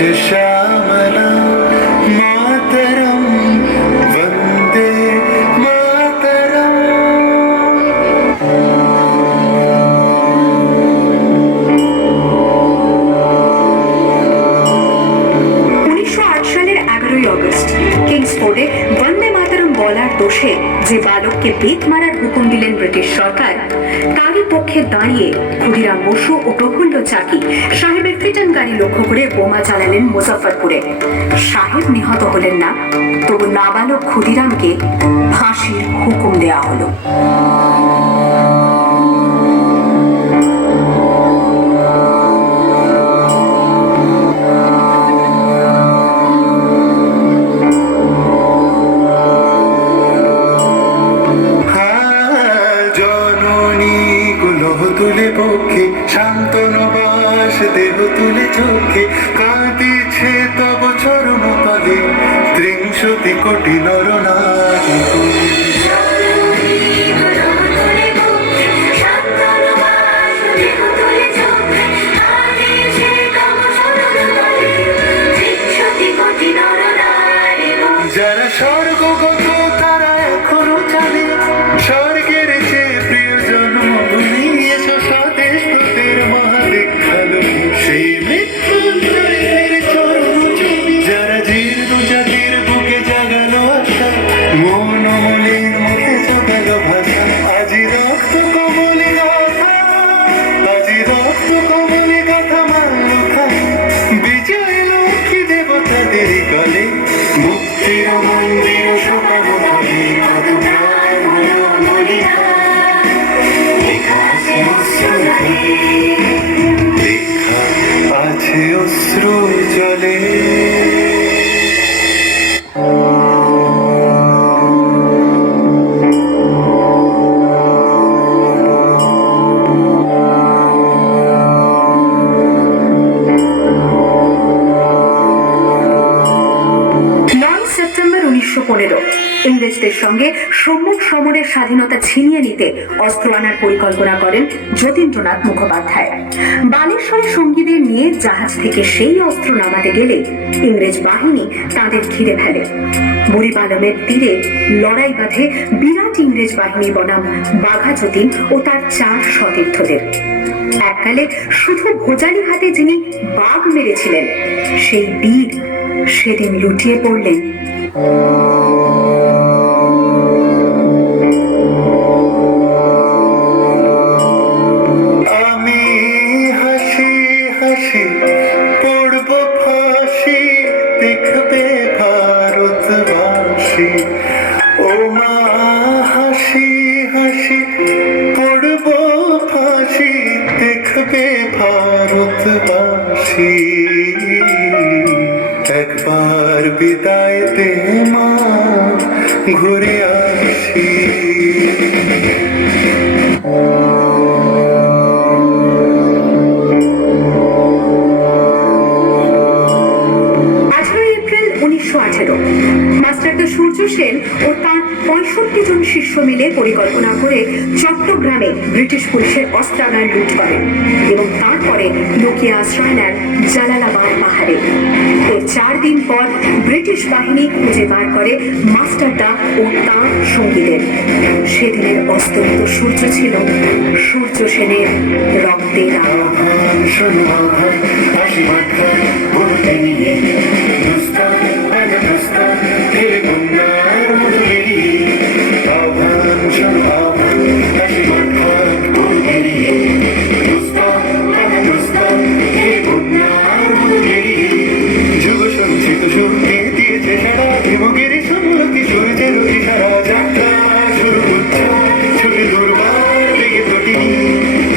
শ্যামলা মাতরম বন্দে মাতরম। 1908 সালের 11ই অগস্ট কিংসফোর্ডে বন্দে মাতরম বলার দোষে যে বালককে বেত মারার হুকুম দিলেন ব্রিটিশ সরকার, তারই পক্ষে দাঁড়িয়ে ক্ষুদিরাম বসু ও প্রফুল্ল চাকি সাহেবের ফিটন গাড়ি লক্ষ্য করে বোমা চালালেন মুজফ্ফরপুরে। সাহেব নিহত হলেন না, তবু নাবালক ক্ষুদিরামকে ফাঁসির হুকুম দেওয়া হলো। তুলে পক্ষে শান্তনবাস দেহ তুলে চোখে কাঁদিছে তব চরণ তলে ৩০ কোটি নরনারী। যারা স্বর্গগত তারা এখনো জানে স্বর্গের চেয়ে প্রিয় জন্মভূমি। এসো স্বদেশ তোদের মহাদীক্ষালো সেই মৃত্যুঞ্জয়ের চরণজমি। যারা জীর্ণ জাতির বুকে জাগালো আশা, মন মলিন মুখে জগালো ভাষা। আজি রক্ত কমলি গাথা, আজি রক্ত কমলি গাথা মাল্য খায় বিজয় লক্ষ্মী দেবতাদের কলে। মুক্তির মন্দির শোকাবো ধরে কত প্রাণ হলো বলিদান। লেখা আছে অশ্রু জলে। সেপ্টেম্বর 1915 ইংরেজদের সঙ্গে সম্মুখ সমরের স্বাধীনতা ছিনিয়ে নিতে অস্ত্র আনার পরিকল্পনা করেন যতীন্দ্রনাথ মুখোপাধ্যায়। বালেশ্বরী সঙ্গীদের নিয়ে জাহাজ থেকে সেই অস্ত্র নামাতে গেলে ইংরেজ বাহিনী তাদের ঘিরে ফেলে। বুড়িপালমের তীরে লড়াই বাঁধে বিরাট ইংরেজ বাহিনী বনাম বাঘা যতীন ও তার 4 সতীর্থদের। এককালে শুধু ভোজালি হাতে যিনি বাঘ মেরেছিলেন, সেই বীর সেদিন লুটিয়ে পড়লেন। আমি হাসি হাসি পড়ব ফাঁসি, দেখবে ভারতবাসী। ও মা হাসি হাসি পড়ব ফাঁসি, দেখবে ভারতবাসী। একবার বিদায় দে মা, ঘুরে আসি। 18 এপ্রিল 1918 মাস্টারদা সূর্য সেন ও তার 65 জন শিষ্য মিলে পরিকল্পনা করে চট্টগ্রামে ব্রিটিশ পুলিশের অস্ত্রাগার লুট করেন এবং তারপরে লুকিয়ে আশ্রয় নেন জালালাবাদ পাহাড়ে। এর 4 দিন পর ব্রিটিশ বাহিনী খুঁজে বার করে মাস্টারদা ও তার সঙ্গীদের। সেদিনের অস্তমিত সূর্য ছিল সূর্য সেনের রক্তের যুগ সঞ্চিত শক্তি দিয়েছে সারা হিমগিরি সম্মতি সূর্যের ইশারা। যাত্রা শুরু হচ্ছে ছুটি দুর্বার দিকে প্রতি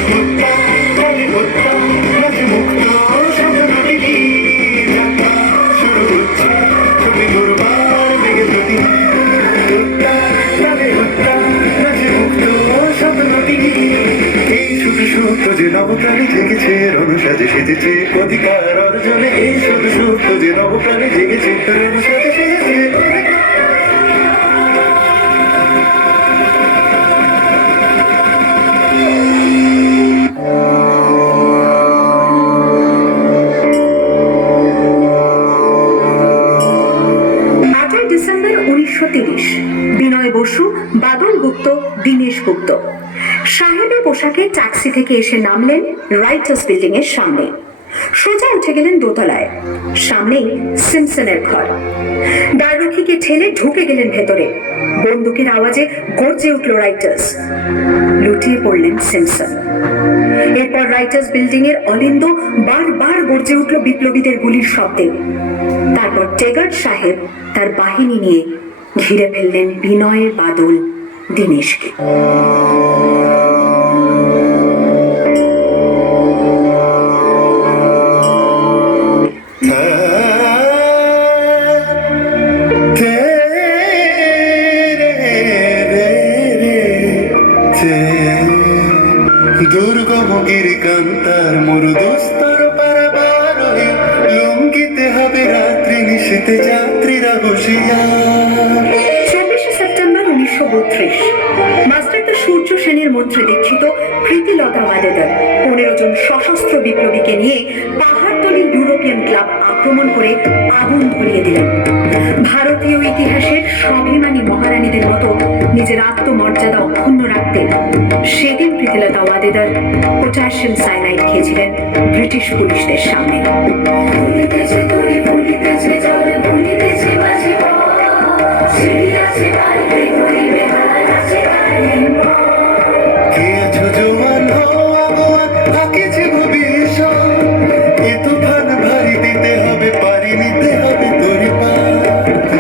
মুক্ত শব্দটি। যাত্রা শুরু হচ্ছে ছুটি দুর্বার দিকে প্রতি মুক্ত শব্দটি। এই শুধু সত্য যে নবপ্রাণী জেগেছে, রণসাজে সেজেছে অধিকার অর্জনে। এই শুধু সত্য যে নবপ্রাণী জেগেছে, রণসাজে সেজেছে অধিকার। দীনেশ গুপ্ত। সাহেবের পোশাকে ট্যাক্সি থেকে এসে নামলেন রাইটার্স বিল্ডিং এর সামনে, সোজা উঠে গেলেন দোতলায়। সামনেই সিমসনের ঘর। দ্বাররক্ষীকে ঠেলে ঢুকে গেলেন ভেতরে। বন্দুকের আওয়াজে গর্জে উঠল রাইটার্স। লুটিয়ে পড়লেন সিমসন। এরপর রাইটার্স বিল্ডিং এর অলিন্দ বারবার গর্জে উঠল বিপ্লবীদের গুলির শব্দে। তারপর টেগার্ড সাহেব তার বাহিনী নিয়ে ঘিরে ফেললেন বিনয়ের বাদল দীনেশকে। দুর্গম গিরিকান্তার মরুদুস্তর পারাবার হয়ে লঙ্ঘিতে হবে রাত্রি নিশীতে যাত্রীরা হুঁশিয়ার। 24শে সেপ্টেম্বর 1932 মাস্টারদা সূর্য সেনের মধ্যে দীক্ষিত প্রীতিলতা ওয়াদেদার 15 জন সশস্ত্র বিপ্লবীকে নিয়ে পাহাড়তলি ইউরোপিয়ান ক্লাব আক্রমণ করে আগুন ধরিয়ে দিলেন। ভারতীয় ইতিহাসের স্বাভিমানী মহারানীদের মতো নিজের আত্মমর্যাদা অক্ষুণ্ণ রাখতে সেদিন প্রীতিলতা ওয়াদেদার পটাশিয়াম সায়ানাইড খেয়েছিলেন ব্রিটিশ পুলিশদের সামনে। কে আছো জোয়ান হও আগুয়ান থাকে যে ভবিষ্যৎ, এ তুফান ভারী দিতে হবে পারি নিতে হবে তোরে পার।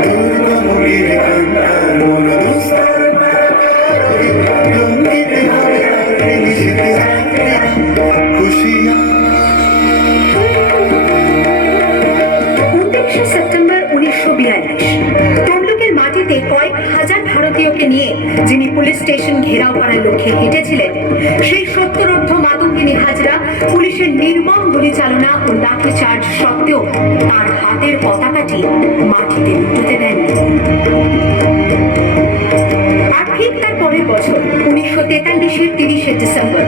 দুর্গম গিরিকান্তার মরুদুস্তর পারাবার হয়ে লঙ্ঘিতে হবে রাত্রি নিশীতে যাত্রীরা হুঁশিয়ার। 29শে সেপ্টেম্বর 1942 তমলুকের মাটিতে কয়েক হাজার ভারতীয়কে নিয়ে যিনি পুলিশ স্টেশন ঘেরাও করার লক্ষ্যে হেঁটেছিলেন, সেই সত্তরোর্ধ্ব মাতঙ্গিনী হাজরা পুলিশের নির্মম গুলিচালনা ও লাঠিচার্জ সত্ত্বেও তার হাতের পতাকাটি মাটিতে লুটোতে দেননি। আর ঠিক তার পরের বছর 1943-এর 30শে ডিসেম্বর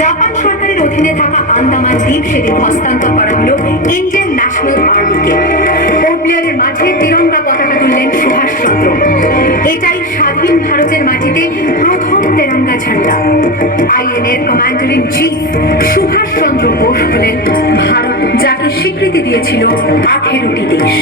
জাপান সরকারের অধীনে থাকা আন্দামান দ্বীপ সেদিন হস্তান্তর করা হলো ইন্ডিয়ান ন্যাশনাল আর্মিকে। পোর্টব্লেয়ারের মাঠে তিরঙ্গা পতাকা তুললেন সুভাষচন্দ্র। এটাই স্বাধীন ভারতের মাটিতে প্রথম তেরঙ্গা ঝান্ডা। আইএনএর commander in chief Subhashchandra Bose হলেন ভারত, যাকে স্বীকৃতি দিয়েছিল 18টি দেশ।